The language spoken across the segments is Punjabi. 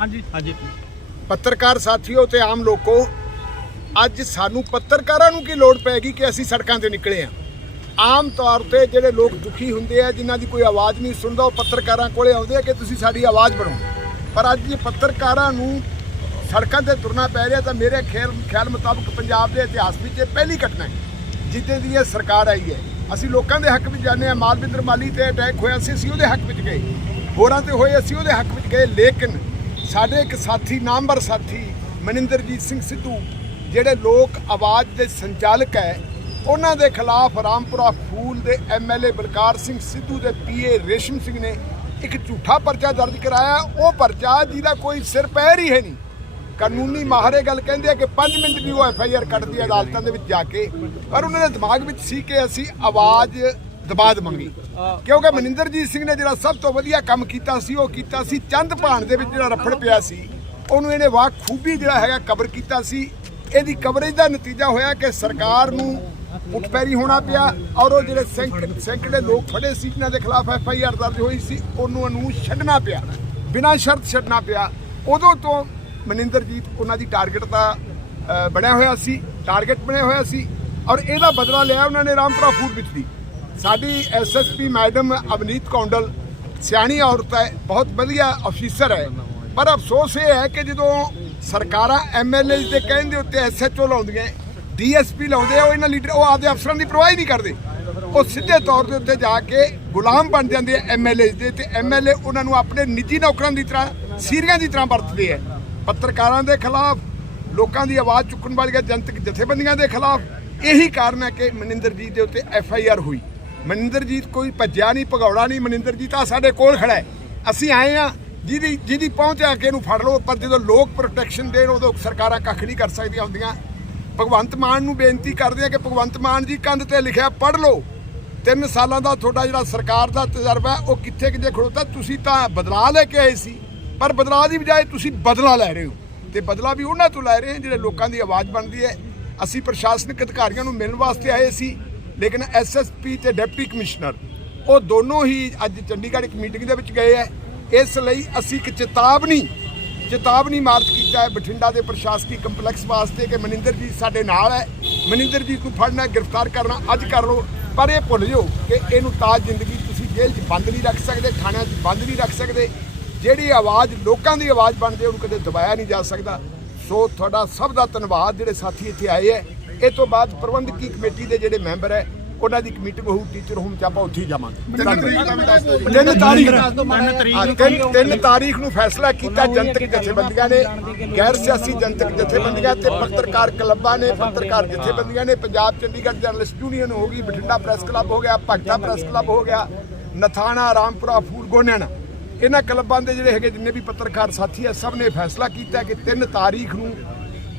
ਹਾਂਜੀ ਹਾਂਜੀ ਪੱਤਰਕਾਰ ਸਾਥੀਓ ਤੇ ਆਮ ਲੋਕੋ ਅੱਜ ਸਾਨੂੰ ਪੱਤਰਕਾਰਾਂ ਨੂੰ ਕੀ ਲੋੜ ਪੈ ਗਈ ਕਿ ਅਸੀਂ ਸੜਕਾਂ ਤੇ ਨਿਕਲੇ ਆ ਆਮ ਤੌਰ ਤੇ ਜਿਹੜੇ ਲੋਕ ਦੁਖੀ ਹੁੰਦੇ ਆ ਜਿਨ੍ਹਾਂ ਦੀ ਕੋਈ ਆਵਾਜ਼ ਨਹੀਂ ਸੁਣਦਾ ਉਹ ਪੱਤਰਕਾਰਾਂ ਕੋਲੇ ਆਉਂਦੇ ਆ ਕਿ ਤੁਸੀਂ ਸਾਡੀ ਆਵਾਜ਼ ਬਣੋ ਪਰ ਅੱਜ ਇਹ ਪੱਤਰਕਾਰਾਂ ਨੂੰ ਸੜਕਾਂ ਤੇ ਤੁਰਨਾ ਪੈ ਰਿਹਾ ਤਾਂ ਮੇਰੇ ਖਿਆਲ ਖਿਆਲ ਮੁਤਾਬਕ ਪੰਜਾਬ ਦੇ ਇਤਿਹਾਸ ਵਿੱਚ ਇਹ ਪਹਿਲੀ ਘਟਨਾ ਹੈ ਜਿੱਦੇ ਦੀ ਇਹ ਸਰਕਾਰ ਆਈ ਹੈ ਅਸੀਂ ਲੋਕਾਂ ਦੇ ਹੱਕ ਵਿੱਚ ਜਾਂਦੇ ਆ ਮਾਲਵਿੰਦਰ ਮਾਲੀ ਤੇ ਅਟੈਕ ਹੋਇਆ ਸੀ ਅਸੀਂ ਉਹਦੇ ਹੱਕ ਵਿੱਚ ਗਏ ਹੋਰਾਂ ਤੇ ਹੋਏ ਅਸੀਂ ਉਹਦੇ ਹੱਕ ਵਿੱਚ ਗਏ ਲੇਕਿਨ ਸਾਡੇ ਇੱਕ ਸਾਥੀ ਨਾਮਵਰ ਸਾਥੀ ਮਨਿੰਦਰਜੀਤ ਸਿੰਘ ਸਿੱਧੂ ਜਿਹੜੇ ਲੋਕ ਆਵਾਜ਼ ਦੇ ਸੰਚਾਲਕ ਹੈ ਉਹਨਾਂ ਦੇ ਖਿਲਾਫ ਰਾਮਪੁਰਾ ਫੂਲ ਦੇ ਐਮਐਲਏ ਬਲਕਾਰ ਸਿੰਘ ਸਿੱਧੂ ਦੇ ਪੀਏ ਰੇਸ਼ਮ ਸਿੰਘ ਨੇ ਇੱਕ ਝੂਠਾ ਪਰਚਾ ਦਰਜ ਕਰਾਇਆ ਉਹ ਪਰਚਾ ਜਿਹਦਾ ਕੋਈ ਸਿਰ ਪੈਰ ਹੀ ਹੈ ਨਹੀਂ ਕਾਨੂੰਨੀ ਮਾਹਰੇ ਗੱਲ ਕਹਿੰਦੇ ਆ ਕਿ 5 ਮਿੰਟ ਵੀ ਉਹ ਐਫਆਈਆਰ ਕੱਢਦੀ ਅਦਾਲਤਾਂ ਦੇ ਵਿੱਚ ਜਾ ਕੇ ਪਰ ਉਹਨਾਂ ਦੇ ਦਿਮਾਗ ਵਿੱਚ ਸੀ ਕਿ ਅਸੀਂ ਆਵਾਜ਼ ਦਬਾ ਮੰਗੀ ਕਿਉਂਕਿ ਮਨਿੰਦਰਜੀਤ ਸਿੰਘ ਨੇ ਜਿਹੜਾ ਸਭ ਤੋਂ ਵਧੀਆ ਕੰਮ ਕੀਤਾ ਸੀ ਉਹ ਕੀਤਾ ਸੀ ਚੰਦ ਪਹਾੜ ਦੇ ਵਿੱਚ ਜਿਹੜਾ ਰਫੜ ਪਿਆ ਸੀ ਉਹਨੂੰ ਇਹਨੇ ਵਾਹ ਖੂਬੀ ਜਿਹੜਾ ਹੈਗਾ ਕਵਰ ਕੀਤਾ ਸੀ ਇਹਦੀ ਕਵਰੇਜ ਦਾ ਨਤੀਜਾ ਹੋਇਆ ਕਿ ਸਰਕਾਰ ਨੂੰ ਉਠਪੈਰੀ ਹੋਣਾ ਪਿਆ ਔਰ ਉਹ ਜਿਹੜੇ ਸੈਂਕੜੇ ਲੋਕ ਫੜੇ ਸੀ ਜਿਨ੍ਹਾਂ ਦੇ ਖਿਲਾਫ ਐਫ ਆਈ ਆਰ ਦਰਜ ਹੋਈ ਸੀ ਉਹਨੂੰ ਅਨੂ ਛੱਡਣਾ ਪਿਆ ਬਿਨਾਂ ਸ਼ਰਤ ਛੱਡਣਾ ਪਿਆ ਉਦੋਂ ਤੋਂ ਮਨਿੰਦਰਜੀਤ ਉਹਨਾਂ ਦੀ ਟਾਰਗੇਟ ਦਾ ਬਣਿਆ ਹੋਇਆ ਸੀ ਟਾਰਗੇਟ ਬਣਿਆ ਹੋਇਆ ਸੀ ਔਰ ਇਹਦਾ ਬਦਲਾ ਲਿਆ ਉਹਨਾਂ ਨੇ ਰਾਮਪੁਰਾ ਫੂਡ ਵਿੱਚ ਦੀ ਸਾਡੀ ਐਸਐਸਪੀ ਮੈਡਮ ਅਵਨੀਤ ਕੌਂਡਲ ਸਿਆਣੀ ਔਰਤ ਹੈ ਬਹੁਤ ਵਧੀਆ ਅਫੀਸਰ ਹੈ ਪਰ ਅਫਸੋਸ ਇਹ ਹੈ ਕਿ ਜਦੋਂ ਸਰਕਾਰਾਂ ਐਮਐਲਏ ਦੇ ਕਹਿੰਦੇ ਉੱਤੇ ਐਸਐਚਓ ਲਾਉਂਦੀਆਂ ਡੀਐਸਪੀ ਲਾਉਂਦੇ ਉਹ ਇਹਨਾਂ ਲੀਡਰ ਉਹ ਆਪਦੇ ਅਫਸਰਾਂ ਦੀ ਪਰਵਾਹ ਹੀ ਨਹੀਂ ਕਰਦੇ ਉਹ ਸਿੱਧੇ ਤੌਰ ਦੇ ਉੱਤੇ ਜਾ ਕੇ ਗੁਲਾਮ ਬਣ ਜਾਂਦੇ ਐ ਐਮਐਲਏ ਦੇ ਤੇ ਐਮਐਲਏ ਉਹਨਾਂ ਨੂੰ ਆਪਣੇ ਨਿੱਜੀ ਨੌਕਰਾਂ ਦੀ ਤਰ੍ਹਾਂ ਸੀਰੀਆਂ ਦੀ ਤਰ੍ਹਾਂ ਵਰਤਦੇ ਐ ਪੱਤਰਕਾਰਾਂ ਦੇ ਖਿਲਾਫ ਲੋਕਾਂ ਦੀ ਆਵਾਜ਼ ਚੁੱਕਣ ਵਾਲੀਆਂ ਜਨਤਕ ਜਥੇਬੰਦੀਆਂ ਦੇ ਖਿਲਾਫ ਇਹੀ ਕਾਰਨ ਹੈ ਕਿ ਮਨਿੰਦਰ ਜੀ ਦੇ ਉੱਤੇ ਐਫਆਈਆਰ ਹੋਈ ਮਨਿੰਦਰਜੀਤ ਕੋਈ ਭੱਜਿਆ ਨਹੀਂ ਭਗੌੜਾ ਨਹੀਂ ਮਨਿੰਦਰਜੀਤ ਆ ਸਾਡੇ ਕੋਲ ਖੜਾ ਹੈ ਅਸੀਂ ਆਏ ਆ ਜਿਹਦੀ ਜਿਹਦੀ ਪਹੁੰਚ ਆ ਕੇ ਇਹਨੂੰ ਫੜ ਲਓ ਪਰ ਜਦੋਂ ਲੋਕ ਪ੍ਰੋਟੈਕਸ਼ਨ ਦੇਣ ਉਹਦੋਂ ਸਰਕਾਰਾਂ ਕੱਖ ਨਹੀਂ ਕਰ ਸਕਦੀਆਂ ਹੁੰਦੀਆਂ ਭਗਵੰਤ ਮਾਨ ਨੂੰ ਬੇਨਤੀ ਕਰਦੇ ਆ ਕਿ ਭਗਵੰਤ ਮਾਨ ਜੀ ਕੰਧ ਤੇ ਲਿਖਿਆ ਪੜ ਲਓ ਤਿੰਨ ਸਾਲਾਂ ਦਾ ਤੁਹਾਡਾ ਜਿਹੜਾ ਸਰਕਾਰ ਦਾ ਤਜਰਬਾ ਉਹ ਕਿੱਥੇ ਕਿੱਥੇ ਖੜੋਤਾ ਤੁਸੀਂ ਤਾਂ ਬਦਲਾ ਲੈ ਕੇ ਆਏ ਸੀ ਪਰ ਬਦਲਾ ਦੀ ਬਜਾਏ ਤੁਸੀਂ ਬਦਲਾ ਲੈ ਰਹੇ ਹੋ ਤੇ ਬਦਲਾ ਵੀ ਉਹਨਾਂ ਤੋਂ ਲੈ ਰਹੇ ਹਾਂ ਜਿਹੜੇ ਲੋਕਾਂ ਦੀ ਆਵਾਜ਼ ਬਣਦੀ ਹੈ ਅਸੀਂ ਪ੍ਰਸ਼ਾਸਨਿਕ ਅਧਿਕਾਰੀਆਂ ਨੂੰ ਮਿਲਣ ਵਾਸਤੇ ਆਏ ਸੀ ਲੇਕਿਨ ਐਸਐਸਪੀ ਤੇ ਡਿਪਟੀ ਕਮਿਸ਼ਨਰ ਉਹ ਦੋਨੋਂ ਹੀ ਅੱਜ ਚੰਡੀਗੜ੍ਹ ਇੱਕ ਮੀਟਿੰਗ ਦੇ ਵਿੱਚ ਗਏ ਐ ਇਸ ਲਈ ਅਸੀਂ ਇੱਕ ਚੇਤਾਵਨੀ ਚੇਤਾਵਨੀ ਮਾਰਚ ਕੀਤਾ ਹੈ ਬਠਿੰਡਾ ਦੇ ਪ੍ਰਸ਼ਾਸਕੀ ਕੰਪਲੈਕਸ ਵਾਸਤੇ ਕਿ ਮਨਿੰਦਰ ਜੀ ਸਾਡੇ ਨਾਲ ਹੈ ਮਨਿੰਦਰ ਜੀ ਨੂੰ ਫੜਨਾ ਗ੍ਰਿਫਤਾਰ ਕਰਨਾ ਅੱਜ ਕਰ ਲਓ ਪਰ ਇਹ ਭੁੱਲ ਜਾਓ ਕਿ ਇਹਨੂੰ ਤਾਂ ਜ਼ਿੰਦਗੀ ਤੁਸੀਂ ਜੇਲ੍ਹ 'ਚ ਬੰਦ ਨਹੀਂ ਰੱਖ ਸਕਦੇ ਥਾਣਾ 'ਚ ਬੰਦ ਨਹੀਂ ਰੱਖ ਸਕਦੇ ਜਿਹੜੀ ਆਵਾਜ਼ ਲੋਕਾਂ ਦੀ ਆਵਾਜ਼ ਬਣਦੀ ਉਹਨੂੰ ਕਦੇ ਦਬਾਇਆ ਨਹੀਂ ਜਾ ਸਕਦਾ ਸੋ ਤੁਹਾਡਾ ਸਭ ਦਾ ਧੰਨਵਾਦ ਜਿਹੜੇ ਸਾਥੀ ਇੱਥੇ ਆਏ ਹੈ ਇਹ ਤੋਂ ਬਾਅਦ ਪ੍ਰਬੰਧਕੀ ਕਮੇਟੀ ਦੇ ਜਿਹੜੇ ਮੈਂਬਰ ਹੈ ਉਹਨਾਂ ਦੀ ਮੀਟਿੰਗ ਹੋਊ ਟੀਚਰ ਹੋਮ ਚ ਆਪਾਂ ਉੱਥੇ ਹੀ ਜਾਵਾਂਗੇ ਤਿੰਨ ਤਾਰੀਖ ਤਿੰਨ ਤਾਰੀਖ ਨੂੰ ਫੈਸਲਾ ਕੀਤਾ ਜਨਤਕ ਜਥੇਬੰਦੀਆਂ ਨੇ ਗੈਰ ਸਿਆਸੀ ਜਨਤਕ ਜਥੇਬੰਦੀਆਂ ਤੇ ਪੱਤਰਕਾਰ ਕਲੱਬਾਂ ਨੇ ਪੱਤਰਕਾਰ ਜਥੇਬੰਦੀਆਂ ਨੇ ਪੰਜਾਬ ਚੰਡੀਗੜ੍ਹ ਜਰਨਲਿਸਟ ਯੂਨੀਅਨ ਹੋ ਗਈ ਬਠਿੰਡਾ ਪ੍ਰੈਸ ਕਲੱਬ ਹੋ ਗਿਆ ਭਗਤਾ ਪ੍ਰੈਸ ਕਲੱਬ ਹੋ ਗਿਆ ਨਥਾਣਾ ਰਾਮਪੁਰਾ ਗੋਨਣ ਇਹਨਾਂ ਕਲੱਬਾਂ ਦੇ ਜਿਹੜੇ ਹੈਗੇ ਜਿੰਨੇ ਵੀ ਪੱਤਰਕਾਰ ਸਾਥੀ ਆ ਸਭ ਨੇ ਫੈਸਲਾ ਕੀਤਾ ਕਿ 3 ਤਾਰੀਖ ਨੂੰ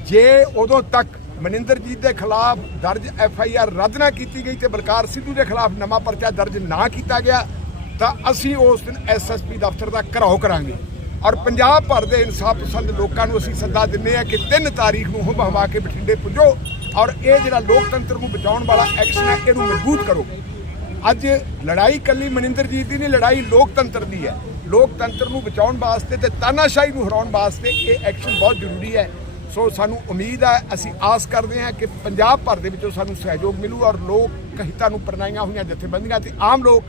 ਜੇ ਉਦੋਂ ਤੱਕ ਮਨਿੰਦਰਜੀਤ ਦੇ ਖਿਲਾਫ ਦਰਜ ਐਫ ਆਈ ਆਰ ਰੱਦ ਨਾ ਕੀਤੀ ਗਈ ਤੇ ਬਲਕਾਰ ਸਿੱਧੂ ਦੇ ਖਿਲਾਫ ਨਵਾਂ ਪਰਚਾ ਦਰਜ ਨਾ ਕੀਤਾ ਗਿਆ ਤਾਂ ਅਸੀਂ ਉਸ ਦਿਨ ਐਸਐਸਪੀ ਦਫ਼ਤਰ ਦਾ ਘਰਾਓ ਕਰਾਂਗੇ ਔਰ ਪੰਜਾਬ ਭਰ ਦੇ ਇਨਸਾਫ ਪਸੰਦ ਲੋਕਾਂ ਨੂੰ ਅਸੀਂ ਸੱਦਾ ਦਿੰਨੇ ਆ ਕਿ 3 ਤਾਰੀਖ ਨੂੰ ਹੁਬ ਹਵਾ ਕੇ ਬਠਿੰਡੇ ਪੁੱਜੋ ਔਰ ਇਹ ਜਿਹੜਾ ਲੋਕਤੰਤਰ ਨੂੰ ਬਚਾਉਣ ਵਾਲਾ ਐਕਸ਼ਨ ਹੈ ਇਹਨੂੰ ਮਜ਼ਬੂਤ ਕਰੋ ਅੱਜ ਲੜਾਈ ਕੱਲੀ ਮਨਿੰਦਰਜੀਤ ਦੀ ਨਹੀਂ ਲੜਾਈ ਲੋਕਤੰਤਰ ਦੀ ਹੈ ਲੋਕਤੰਤਰ ਨੂੰ ਬਚਾਉਣ ਵਾਸਤੇ ਤੇ ਤਾਨਾਸ਼ਾਹੀ ਨੂੰ ਹਰਾਉਣ ਵਾਸਤੇ ਇਹ ਐਕਸ਼ਨ ਬਹੁਤ ਜ਼ਰੂਰੀ ਹੈ ਸੋ ਸਾਨੂੰ ਉਮੀਦ ਹੈ ਅਸੀਂ ਆਸ ਕਰਦੇ ਹਾਂ ਕਿ ਪੰਜਾਬ ਭਰ ਦੇ ਵਿੱਚੋਂ ਸਾਨੂੰ ਸਹਿਯੋਗ ਮਿਲੂ ਔਰ ਲੋਕ ਕਹਿਤਾ ਨੂੰ ਪਰਨਾਈਆਂ ਹੋਈਆਂ ਜਥੇਬੰਦੀਆਂ ਤੇ ਆਮ ਲੋਕ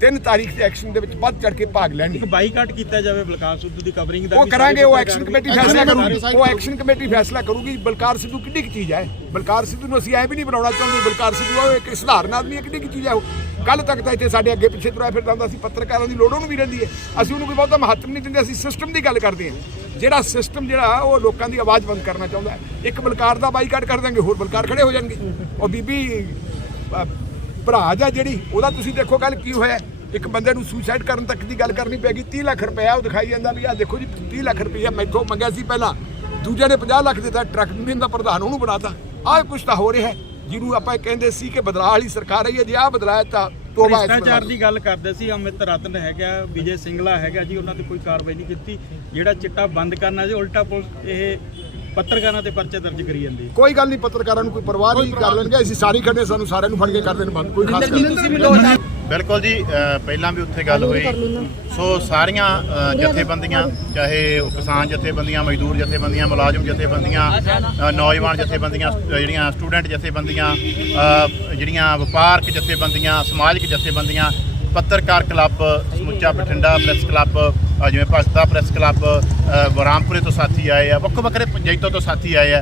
ਤਿੰਨ ਤਾਰੀਖ ਦੇ ਐਕਸ਼ਨ ਦੇ ਵਿੱਚ ਵੱਧ ਚੜ ਕੇ ਭਾਗ ਲੈਣਗੇ ਇੱਕ ਬਾਈਕਾਟ ਕੀਤਾ ਜਾਵੇ ਬਲਕਾਰ ਸਿੱਧੂ ਦੀ ਕਵਰਿੰਗ ਦਾ ਉਹ ਕਰਾਂਗੇ ਉਹ ਐਕਸ਼ਨ ਕਮੇਟੀ ਫੈਸਲਾ ਕਰੂਗੀ ਉਹ ਐਕਸ਼ਨ ਕਮੇਟੀ ਫੈਸਲਾ ਕਰੂਗੀ ਬਲਕਾਰ ਸਿੱਧੂ ਕਿੱਡੀ ਕੀ ਚੀਜ਼ ਹੈ ਬਲਕਾਰ ਸਿੱਧੂ ਨੂੰ ਅਸੀਂ ਐ ਵੀ ਨਹੀਂ ਬਣਾਉਣਾ ਚਾਹੁੰਦੇ ਬਲਕਾਰ ਸਿੱਧੂ ਉਹ ਇੱਕ ਸਧਾਰਨ ਆਦਮੀ ਹੈ ਕਿੱਡੀ ਕੀ ਚੀਜ਼ ਹੈ ਉਹ ਕੱਲ ਤੱਕ ਤਾਂ ਇੱਥੇ ਸਾਡੇ ਅੱਗੇ ਪਿੱਛੇ ਤੁਰਿਆ ਫਿਰਦਾ ਹੁੰਦਾ ਸੀ ਪੱਤਰਕਾਰਾਂ ਦੀ ਲੋੜ ਉਹਨੂੰ ਵੀ ਰਹਿੰਦੀ ਹੈ ਅਸੀਂ ਉਹਨੂੰ ਕੋਈ ਬਹੁਤਾ ਮਹੱਤਵ ਨਹੀਂ ਦਿੰਦੇ ਅਸੀਂ ਸਿਸਟਮ ਦੀ ਗੱਲ ਕਰਦੇ ਹਾਂ ਜਿਹੜਾ ਸਿਸਟਮ ਜਿਹੜਾ ਉਹ ਲੋਕਾਂ ਦੀ ਆਵਾਜ਼ ਬੰਦ ਕਰਨਾ ਚਾਹੁੰਦਾ ਇੱਕ ਬਲਕਾਰ ਦਾ ਬਾਈਕਾਟ ਕਰ ਦਾਂਗੇ ਹੋਰ ਬਲਕਾਰ ਖੜੇ ਹੋ ਜਾਣਗੇ ਉਹ ਬੀਬੀ ਭਰਾ ਜਾਂ ਜਿਹੜੀ ਉਹਦਾ ਤੁਸੀਂ ਦੇਖੋ ਗੱਲ ਕੀ ਹੋਇਆ ਇੱਕ ਬੰਦੇ ਨੂੰ ਸੁਸਾਈਡ ਕਰਨ ਤੱਕ ਦੀ ਗੱਲ ਕਰਨੀ ਪੈਗੀ 30 ਲੱਖ ਰੁਪਇਆ ਉਹ ਦਿਖਾਈ ਜਾਂਦਾ ਵੀ ਆ ਦੇਖੋ ਜੀ 30 ਲੱਖ ਰੁਪਇਆ ਮੈਥੋਂ ਮੰਗਿਆ ਸੀ ਪਹਿਲਾਂ ਦੂਜੇ ਨੇ 50 ਲੱਖ ਦਿੱਤਾ ਟਰੱਕ ਮੀਨ ਦਾ ਪ੍ਰਧਾਨ ਉਹਨੂੰ ਬਣਾਤਾ ਆਹ ਕੁਝ ਤਾਂ ਹੋ ਰਿਹਾ ਜਿਹਨੂੰ ਆਪਾਂ ਕਹਿੰਦੇ ਸੀ ਕਿ ਬਦਲਾਅ ਵਾਲੀ ਸਰਕਾਰ ਆਈ ਹੈ ਜੇ ਆ ਬਦਲਾਅ ਤਾਂ ਤੋਬਾ ਭ੍ਰਿਸ਼ਟਾਚਾਰ ਦੀ ਗੱਲ ਕਰਦੇ ਸੀ ਅਮਿਤ ਰਤਨ ਹੈਗਾ ਵਿਜੇ ਸਿੰਘਲਾ ਹੈਗਾ ਜੀ ਉਹਨਾਂ ਤੇ ਕੋਈ ਕਾਰਵਾਈ ਨਹੀਂ ਕੀਤੀ ਜਿਹੜਾ ਚਿੱਟਾ ਬੰਦ ਕਰਨਾ ਸੀ ਉਲਟਾ ਪੁਲਿਸ ਇਹ ਪੱਤਰਕਾਰਾਂ ਤੇ ਪਰਚਾ ਦਰਜ ਕਰੀ ਜਾਂਦੇ ਕੋਈ ਗੱਲ ਨਹੀਂ ਪੱਤਰਕਾਰਾਂ ਨੂੰ ਕੋਈ ਪਰਵਾਹ ਨਹੀਂ ਕਰ ਲੈਣਗੇ ਅਸੀਂ ਸਾਰੀ ਖੜੇ ਸਾਨੂੰ ਸਾਰਿਆਂ ਨੂੰ ਫੜ ਕੇ ਕਰ ਦੇਣ ਬੰਦ ਕੋਈ ਖਾਸ ਗੱਲ ਬਿਲਕੁਲ ਜੀ ਪਹਿਲਾਂ ਵੀ ਉੱਥੇ ਗੱਲ ਹੋਈ ਸੋ ਸਾਰੀਆਂ ਜਥੇਬੰਦੀਆਂ ਚਾਹੇ ਕਿਸਾਨ ਜਥੇਬੰਦੀਆਂ ਮਜ਼ਦੂਰ ਜਥੇਬੰਦੀਆਂ ਮੁਲਾਜ਼ਮ ਜਥੇਬੰਦੀਆਂ ਨੌਜਵਾਨ ਜਥੇਬੰਦੀਆਂ ਜਿਹੜੀਆਂ ਸਟੂਡੈਂਟ ਜਥੇਬੰਦੀਆਂ ਜਿਹੜੀਆਂ ਵਪਾਰਕ ਜਥੇਬੰਦੀਆਂ ਸਮਾਜਿਕ ਜਥੇਬੰਦੀਆਂ ਪੱਤਰਕਾਰ ਕਲੱਬ ਸਮੁੱਚਾ ਬਠਿੰਡਾ ਪ੍ਰੈਸ ਕਲੱਬ ਜਿਵੇਂ ਭਗਤਾ ਪ੍ਰੈਸ ਕਲੱਬ ਬਰਾਮਪੁਰੇ ਤੋਂ ਸਾਥੀ ਆਏ ਆ ਵੱਖ ਵੱਖਰੇ ਪੰਜਾਇਤੋਂ ਤੋਂ ਸਾਥੀ ਆਏ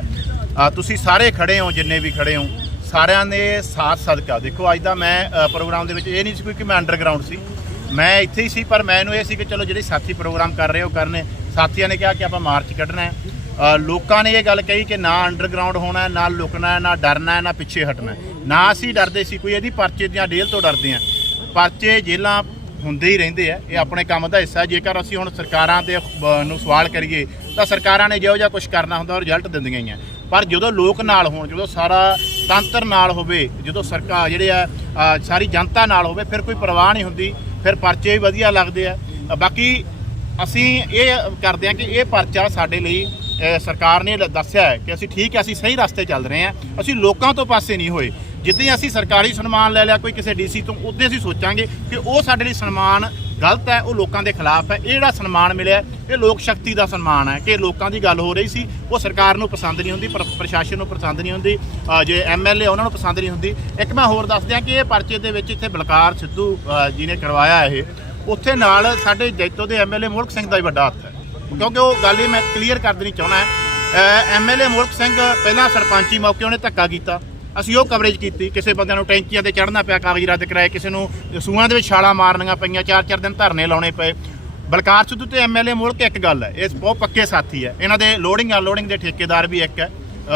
ਆ ਤੁਸੀਂ ਸਾਰੇ ਖੜੇ ਹੋ ਜਿੰਨੇ ਵੀ ਖੜੇ ਹੋ ਸਾਰਿਆਂ ਦੇ ਸਾਥ ਸਦਕਾ ਦੇਖੋ ਅੱਜ ਦਾ ਮੈਂ ਪ੍ਰੋਗਰਾਮ ਦੇ ਵਿੱਚ ਇਹ ਨਹੀਂ ਸੀ ਕਿਉਂਕਿ ਕਿ ਮੈਂ ਅੰਡਰਗਰਾਉਂਡ ਸੀ ਮੈਂ ਇੱਥੇ ਹੀ ਸੀ ਪਰ ਮੈਨੂੰ ਇਹ ਸੀ ਕਿ ਚਲੋ ਜਿਹੜੇ ਸਾਥੀ ਪ੍ਰੋਗਰਾਮ ਕਰ ਰਹੇ ਹੋ ਕਰਨੇ ਸਾਥੀਆਂ ਨੇ ਕਿਹਾ ਕਿ ਆਪਾਂ ਮਾਰਚ ਕੱਢਣਾ ਲੋਕਾਂ ਨੇ ਇਹ ਗੱਲ ਕਹੀ ਕਿ ਨਾ ਅੰਡਰਗਰਾਉਂਡ ਹੋਣਾ ਨਾ ਲੁਕਣਾ ਨਾ ਡਰਨਾ ਨਾ ਪਿੱਛੇ ਹਟਣਾ ਨਾ ਅਸੀਂ ਡਰਦੇ ਸੀ ਕੋਈ ਇਹਦੀ ਪਰਚੇ ਦੀਆਂ ਡੇਲ ਤੋਂ ਡਰਦੇ ਆ ਪਰਚੇ ਜੇਲਾ ਹੁੰਦੇ ਹੀ ਰਹਿੰਦੇ ਆ ਇਹ ਆਪਣੇ ਕੰਮ ਦਾ ਹਿੱਸਾ ਜੇਕਰ ਅਸੀਂ ਹੁਣ ਸਰਕਾਰਾਂ ਦੇ ਨੂੰ ਸਵਾਲ ਕਰੀਏ ਤਾਂ ਸਰਕਾਰਾਂ ਨੇ ਜਿਹੋ ਜਿਹਾ ਕੁਝ ਕਰਨਾ ਹੁੰਦਾ ਔਰ ਰਿਜ਼ਲਟ ਦਿੰਦੀਆਂ ਹੀ ਆ ਪਰ ਜਦੋਂ ਲੋਕ ਨਾਲ ਹੋਣ ਜਦੋਂ ਸਾਰਾ ਤੰਤਰ ਨਾਲ ਹੋਵੇ ਜਦੋਂ ਸਰਕਾਰ ਜਿਹੜੇ ਆ ਸਾਰੀ ਜਨਤਾ ਨਾਲ ਹੋਵੇ ਫਿਰ ਕੋਈ ਪਰਵਾਹ ਨਹੀਂ ਹੁੰਦੀ ਫਿਰ ਪਰਚੇ ਵੀ ਵਧੀਆ ਲੱਗਦੇ ਆ ਬਾਕੀ ਅਸੀਂ ਇਹ ਕਰਦੇ ਆ ਕਿ ਇਹ ਪਰਚਾ ਸਾਡੇ ਲਈ ਸਰਕਾਰ ਨੇ ਦੱਸਿਆ ਕਿ ਅਸੀਂ ਠੀਕ ਹੈ ਅਸੀਂ ਸਹੀ ਰਸਤੇ ਚੱਲ ਰਹੇ ਆ ਅਸੀਂ ਲੋਕਾਂ ਤੋਂ ਪਾਸੇ ਨਹੀਂ ਹੋਏ ਜਿੱਦਾਂ ਅਸੀਂ ਸਰਕਾਰੀ ਸਨਮਾਨ ਲੈ ਲਿਆ ਕੋਈ ਕਿਸੇ ਡੀਸੀ ਤੋਂ ਉਦੋਂ ਅਸੀਂ ਸੋਚਾਂਗੇ ਕਿ ਉਹ ਸਾਡੇ ਲਈ ਸਨਮਾਨ ਗਲਤ ਹੈ ਉਹ ਲੋਕਾਂ ਦੇ ਖਿਲਾਫ ਹੈ ਇਹ ਜਿਹੜਾ ਸਨਮਾਨ ਮਿਲਿਆ ਇਹ ਲੋਕ ਸ਼ਕਤੀ ਦਾ ਸਨਮਾਨ ਹੈ ਕਿ ਲੋਕਾਂ ਦੀ ਗੱਲ ਹੋ ਰਹੀ ਸੀ ਉਹ ਸਰਕਾਰ ਨੂੰ ਪਸੰਦ ਨਹੀਂ ਹੁੰਦੀ ਪ੍ਰਸ਼ਾਸਨ ਨੂੰ ਪਸੰਦ ਨਹੀਂ ਹੁੰਦੀ ਜੇ ਐਮਐਲਏ ਉਹਨਾਂ ਨੂੰ ਪਸੰਦ ਨਹੀਂ ਹੁੰਦੀ ਇੱਕ ਮੈਂ ਹੋਰ ਦੱਸ ਦਿਆਂ ਕਿ ਇਹ ਪਰਚੇ ਦੇ ਵਿੱਚ ਇੱਥੇ ਬਲਕਾਰ ਸਿੱਧੂ ਜੀ ਨੇ ਕਰਵਾਇਆ ਇਹ ਉੱਥੇ ਨਾਲ ਸਾਡੇ ਜੈਤੋ ਦੇ ਐਮਐਲਏ ਮੁਲਕ ਸਿੰਘ ਦਾ ਵੀ ਵੱਡਾ ਹੱਥ ਹੈ ਕਿਉਂਕਿ ਉਹ ਗੱਲ ਹੀ ਮੈਂ ਕਲੀਅਰ ਕਰ ਦੇਣੀ ਚਾਹੁੰਦਾ ਐਮਐਲਏ ਮੁਲਕ ਸਿੰਘ ਪਹਿਲਾਂ ਸਰਪੰਚੀ ਮੌਕੇ ਉਹਨੇ ਧੱਕਾ ਕੀਤਾ ਅਸੀਂ ਉਹ ਕਵਰੇਜ ਕੀਤੀ ਕਿਸੇ ਬੰਦਿਆਂ ਨੂੰ ਟੈਂਕੀਆਂ ਤੇ ਚੜ੍ਹਨਾ ਪਿਆ ਕਾਗਜ਼ ਰੱਦ ਕਰਾਏ ਕਿਸੇ ਨੂੰ ਸੂਆਂ ਦੇ ਵਿੱਚ ਛਾਲਾਂ ਮਾਰਨੀਆਂ ਪਈਆਂ ਚਾਰ ਚਾਰ ਦਿਨ ਧਰਨੇ ਲਾਉਣੇ ਪਏ ਬਲਕਾਰ ਸਿੱਧੂ ਤੇ ਐਮਐਲਏ ਮੁਲਕ ਇੱਕ ਗੱਲ ਹੈ ਇਹ ਬਹੁਤ ਪੱਕੇ ਸਾਥੀ ਹੈ ਇਹਨਾਂ ਦੇ ਲੋਡਿੰਗ ਅਨਲੋਡਿੰਗ ਦੇ ਠੇਕੇਦਾਰ ਵੀ ਇੱਕ ਹੈ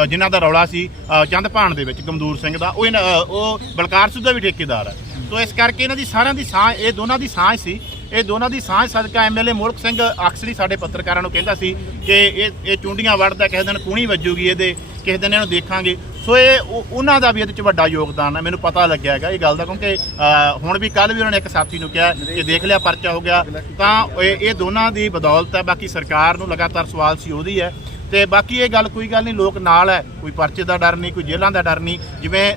ਜਿਨ੍ਹਾਂ ਦਾ ਰੌਲਾ ਸੀ ਚੰਦ ਭਾਣ ਦੇ ਵਿੱਚ ਗਮਦੂਰ ਸਿੰਘ ਦਾ ਉਹ ਉਹ ਬਲਕਾਰ ਸਿੱਧੂ ਦਾ ਵੀ ਠੇਕੇਦਾਰ ਹੈ ਤੋਂ ਇਸ ਕਰਕੇ ਇਹਨਾਂ ਦੀ ਸਾਰਿਆਂ ਦੀ ਸਾਹ ਇਹ ਦੋਨਾਂ ਦੀ ਸਾਹ ਸੀ ਇਹ ਦੋਨਾਂ ਦੀ ਸਾਂਝ ਸਦਕਾ ਐਮਐਲਏ ਮੋਲਕ ਸਿੰਘ ਅਕਸਰੀ ਸਾਡੇ ਪੱਤਰਕਾਰਾਂ ਨੂੰ ਕਹਿੰਦਾ ਸੀ ਕਿ ਇਹ ਇਹ ਚੁੰਡੀਆਂ ਵੜਦਾ ਕਿਸੇ ਦਿਨ ਕੂਣੀ ਵੱਜੂਗੀ ਇਹਦੇ ਕਿਸੇ ਦਿਨ ਇਹਨੂੰ ਦੇਖਾਂਗੇ ਸੋ ਇਹ ਉਹਨਾਂ ਦਾ ਵੀ ਇਹਦੇ ਵਿੱਚ ਵੱਡਾ ਯੋਗਦਾਨ ਹੈ ਮੈਨੂੰ ਪਤਾ ਲੱਗਿਆ ਹੈਗਾ ਇਹ ਗੱਲ ਦਾ ਕਿਉਂਕਿ ਹੁਣ ਵੀ ਕੱਲ ਵੀ ਉਹਨਾਂ ਨੇ ਇੱਕ ਸਾਥੀ ਨੂੰ ਕਿਹਾ ਕਿ ਦੇਖ ਲਿਆ ਪਰਚਾ ਹੋ ਗਿਆ ਤਾਂ ਇਹ ਦੋਨਾਂ ਦੀ ਬਦੌਲਤ ਹੈ ਬਾਕੀ ਸਰਕਾਰ ਨੂੰ ਲਗਾਤਾਰ ਸਵਾਲ ਸੀ ਉਹਦੀ ਹੈ ਤੇ ਬਾਕੀ ਇਹ ਗੱਲ ਕੋਈ ਗੱਲ ਨਹੀਂ ਲੋਕ ਨਾਲ ਹੈ ਕੋਈ ਪਰਚੇ ਦਾ ਡਰ ਨਹੀਂ ਕੋਈ ਜੇਲ੍ਹਾਂ ਦਾ ਡਰ ਨਹੀਂ ਜਿਵੇਂ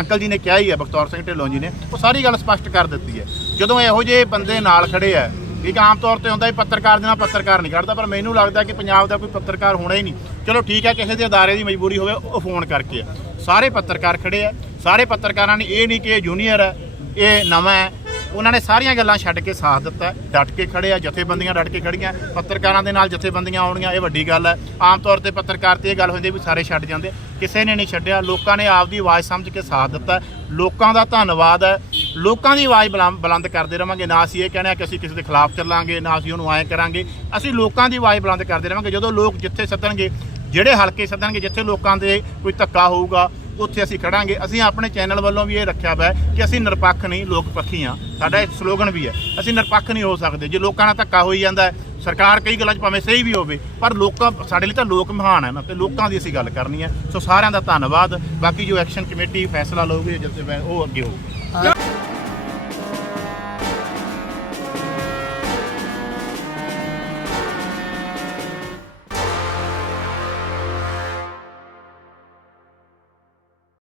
ਅੰਕਲ ਜੀ ਨੇ ਕਿਹਾ ਹੀ ਹੈ ਬਖਤੌਰ ਸਿੰਘ ਢਿੱਲੋਂ ਜੀ ਨੇ ਉਹ ਸਾਰੀ ਗੱਲ ਸਪਸ਼ਟ ਕਰ ਦਿੱਤੀ ਹੈ ਜਦੋਂ ਇਹੋ ਜਿਹੇ ਬੰਦੇ ਨਾਲ ਖੜੇ ਆ ਠੀਕ ਆਮ ਤੌਰ ਤੇ ਹੁੰਦਾ ਹੈ ਪੱਤਰਕਾਰ ਦੇ ਨਾਲ ਪੱਤਰਕਾਰ ਨਹੀਂ ਖੜਦਾ ਪਰ ਮੈਨੂੰ ਲੱਗਦਾ ਕਿ ਪੰਜਾਬ ਦਾ ਕੋਈ ਪੱਤਰਕਾਰ ਹੋਣਾ ਹੀ ਨਹੀਂ ਚਲੋ ਠੀਕ ਹੈ ਕਿਸੇ ਦੇ ਅਦਾਰੇ ਦੀ ਮਜਬੂਰੀ ਹੋਵੇ ਉਹ ਫੋਨ ਕਰਕੇ ਸਾਰੇ ਪੱਤਰਕਾਰ ਖੜੇ ਆ ਸਾਰੇ ਪੱਤਰਕਾਰਾਂ ਨੇ ਇਹ ਨਹੀਂ ਕਿ ਇਹ ਜੂਨੀਅਰ ਹੈ ਇਹ ਨਵਾਂ ਹੈ ਉਹਨਾਂ ਨੇ ਸਾਰੀਆਂ ਗੱਲਾਂ ਛੱਡ ਕੇ ਸਾਥ ਦਿੱਤਾ ਡਟ ਕੇ ਖੜੇ ਆ ਜਥੇਬੰਦੀਆਂ ਡਟ ਕੇ ਖੜੀਆਂ ਪੱਤਰਕਾਰਾਂ ਦੇ ਨਾਲ ਜਥੇਬੰਦੀਆਂ ਆਉਣੀਆਂ ਇਹ ਵੱਡੀ ਗੱਲ ਹੈ ਆਮ ਤੌਰ ਤੇ ਪੱਤਰਕਾਰ ਤੇ ਇਹ ਗੱਲ ਹੁੰਦੀ ਵੀ ਸਾਰੇ ਛੱਡ ਜਾਂਦੇ ਕਿਸੇ ਨੇ ਨਹੀਂ ਛੱਡਿਆ ਲੋਕਾਂ ਨੇ ਆਪਦੀ ਆਵਾਜ਼ ਸਮਝ ਕੇ ਸਾਥ ਦਿੱਤਾ ਲੋਕਾਂ ਦਾ ਧੰਨਵਾਦ ਹੈ ਲੋਕਾਂ ਦੀ ਆਵਾਜ਼ ਬੁਲੰਦ ਕਰਦੇ ਰਵਾਂਗੇ ਨਾ ਅਸੀਂ ਇਹ ਕਹਿਣਾ ਕਿ ਅਸੀਂ ਕਿਸੇ ਦੇ ਖਿਲਾਫ ਚੱਲਾਂਗੇ ਨਾ ਅਸੀਂ ਉਹਨੂੰ ਐਂ ਕਰਾਂਗੇ ਅਸੀਂ ਲੋਕਾਂ ਦੀ ਆਵਾਜ਼ ਬੁਲੰਦ ਕਰਦੇ ਰਵਾਂਗੇ ਜਦੋਂ ਲੋਕ ਜਿੱਥੇ ਸੱਦਣਗੇ ਜਿਹੜੇ ਹਲਕੇ ਸੱਦਣਗੇ ਜਿੱਥੇ ਲੋਕਾਂ ਦੇ ਕੋਈ ਧੱਕਾ ਹੋਊਗਾ ਉੱਥੇ ਅਸੀਂ ਖੜਾਂਗੇ ਅਸੀਂ ਆਪਣੇ ਚੈਨਲ ਵੱਲੋਂ ਵੀ ਇਹ ਰੱਖਿਆ ਹੋਇਆ ਕਿ ਅਸੀਂ ਨਿਰਪੱਖ ਨਹੀਂ ਲੋਕ ਪੱਖੀ ਆ ਸਾਡਾ ਇਹ ਸਲੋਗਨ ਵੀ ਹੈ ਅਸੀਂ ਨਿਰਪੱਖ ਨਹੀਂ ਹੋ ਸਕਦੇ ਜੇ ਲੋਕਾਂ ਨਾਲ ਧੱਕਾ ਹੋਈ ਜਾਂਦਾ ਹੈ ਸਰਕਾਰ ਕਈ ਗੱਲਾਂ 'ਚ ਭਾਵੇਂ ਸਹੀ ਵੀ ਹੋਵੇ ਪਰ ਲੋਕਾਂ ਸਾਡੇ ਲਈ ਤਾਂ ਲੋਕ ਮਹਾਨ ਹਨ ਤੇ ਲੋਕਾਂ ਦੀ ਅਸੀਂ ਗੱਲ ਕਰਨੀ ਹੈ ਸੋ ਸਾਰਿਆਂ ਦਾ ਧੰਨਵਾਦ ਬਾਕੀ ਜੋ ਐਕਸ਼ਨ ਕਮੇਟੀ ਫੈਸਲਾ ਲਊਗੀ ਜਦ ਉਹ ਅੱਗੇ ਹੋਊਗਾ